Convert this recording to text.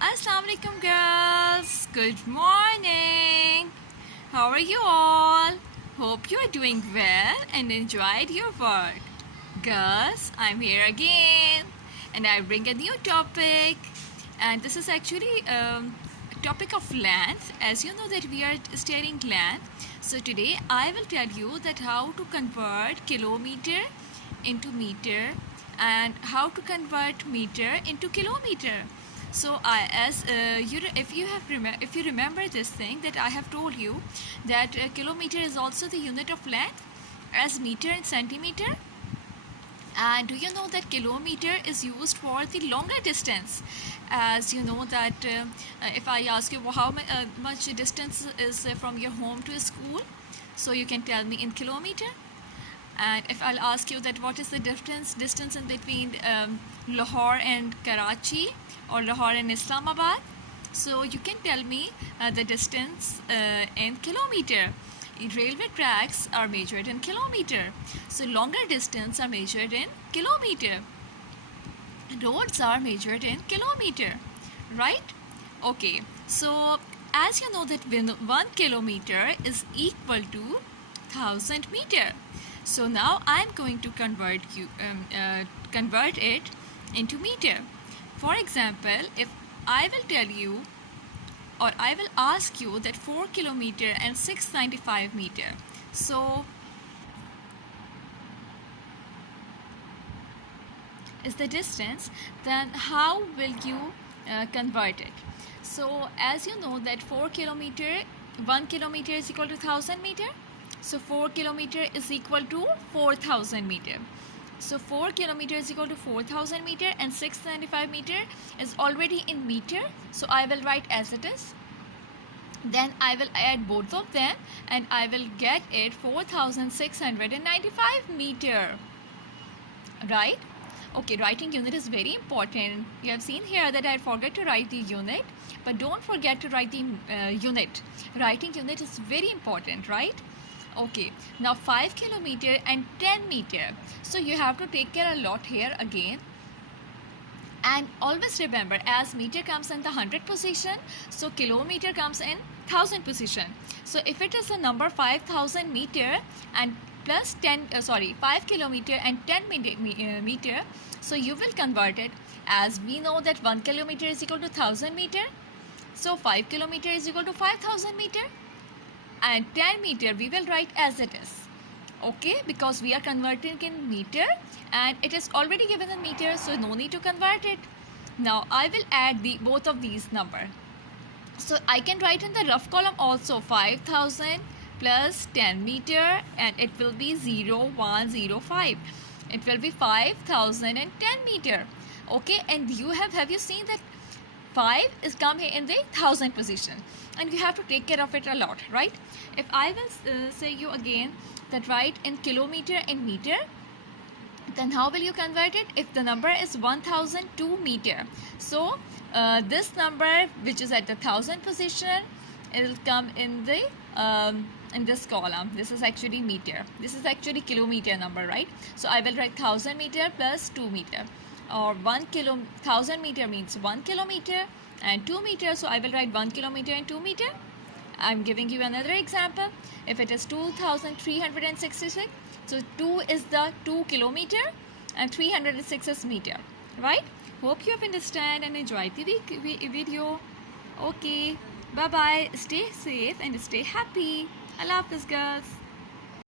Assalamu alaikum girls. Good morning. How are you all? Hope you are doing well and enjoyed your work. Girls, I'm here again and I bring a new topic. And this is actually a topic of length. As you know that we are studying length. So today I will tell you that how to convert kilometer into meter and how to convert meter into kilometer. So if you remember this thing that I have told you that kilometer is also the unit of length as meter and centimeter. And do you know that kilometer is used for the longer distance? As you know that if I ask you how much distance is from your home to school, so you can tell me in kilometer. And if I'll ask you that what is the distance in between Lahore and Karachi or Lahore and Islamabad, so you can tell me the distance in kilometer. Railway tracks are measured in kilometer, so longer distance are measured in kilometer. Roads are measured in kilometer, right? Okay, so as you know that 1 kilometer is equal to 1000 meter. So now I'm going to convert it into meter. For example, if I will tell you or I will ask you that 4 kilometer and 695 meter, so is the distance, then how will you convert it? So as you know that 1 kilometer is equal to 1000 meter. So 4 kilometer is equal to 4000 meter. So 4 kilometer is equal to 4000 meter and 695 meter is already in meter. So I will write as it is. Then I will add both of them and I will get it 4695 meter. Right? Okay, writing unit is very important. You have seen here that I forgot to write the unit, but don't forget to write the unit. Writing unit is very important, right? Okay, now 5 kilometer and 10 meter. So you have to take care a lot here again. And always remember, as meter comes in the 100 position, so kilometer comes in 1000 position. So if it is a number 5000 meter and plus 5 kilometer and 10 meter, so you will convert it, as we know that 1 kilometer is equal to 1000 meter. So 5 kilometer is equal to 5000 meter. And 10 meter we will write as it is, okay, because we are converting in meter and it is already given in meter, so no need to convert it. Now I will add both of these number. So I can write in the rough column also 5000 plus 10 meter and it will be 0105. It will be 5010 meter, okay. And you have you seen that 5 is come here in the 1000 position and you have to take care of it a lot, right? If I will say you again that write in kilometer and meter, then how will you convert it? If the number is 1002 meter, so this number which is at the 1000 position, it will come in the in this column. This is actually meter, this is actually kilometer number, right? So I will write 1000 meter plus 2 meter, or 1000 meter means 1 kilometer and 2 meter, so I will write 1 kilometer and 2 meter. I'm giving you another example. If it is 2366, so 2 is the 2 kilometer and 306 is meter, right? Hope you have understand and enjoyed the video. Okay, bye bye, stay safe and stay happy. Allah Hafiz girls.